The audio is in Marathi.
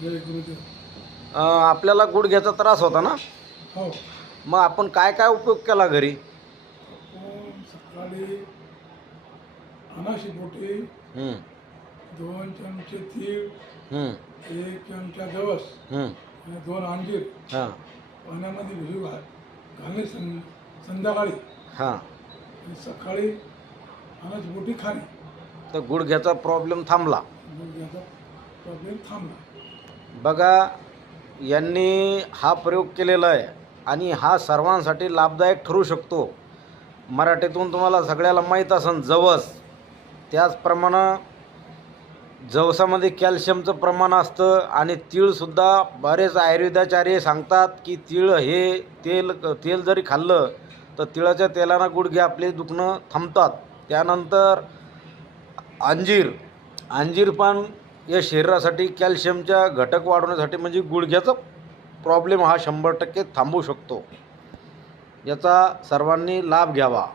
जय गुरुदेव. आपल्याला गुडघ्याचा त्रास होता ना, हो. मग आपण काय काय उपयोग केला घरी? आपण सकाळी अनाशी पोटी हं, 2 चमचे तीळ, हं, 1 चमचा जवस हं, आणि 2 अंजीर हां, पाण्यामध्ये भिजू घालणे संध्याकाळी हां. आणि सकाळी अनाशी पोटी खाणे. तर गुडघ्याचा प्रॉब्लेम थांबला. गुडघ्याचा प्रॉब्लेम थांबला. बघा, यांनी हा प्रयोग केलेला आहे आणि हा सर्वांसाठी लाभदायक ठरू शकतो. मराठीतून तुम्हाला सगळ्याला माहीत असेल जवस, त्याचप्रमाणे जवसामध्ये कॅल्शियमचं प्रमाण असतं आणि तीळसुद्धा बरेच आयुर्वेदाचार्य सांगतात की तीळ हे तेल जरी खाल्लं तर तिळाच्या तेलानं गुडघे आपले दुखणं थांबतात. त्यानंतर अंजीर अंजीर पण या शरीरासाठी कॅल्शियमच्या घटक वाढवण्यासाठी म्हणजे गुडघ्याचा प्रॉब्लेम हा 100% थांबू शकतो. याचा सर्वांनी लाभ घ्यावा.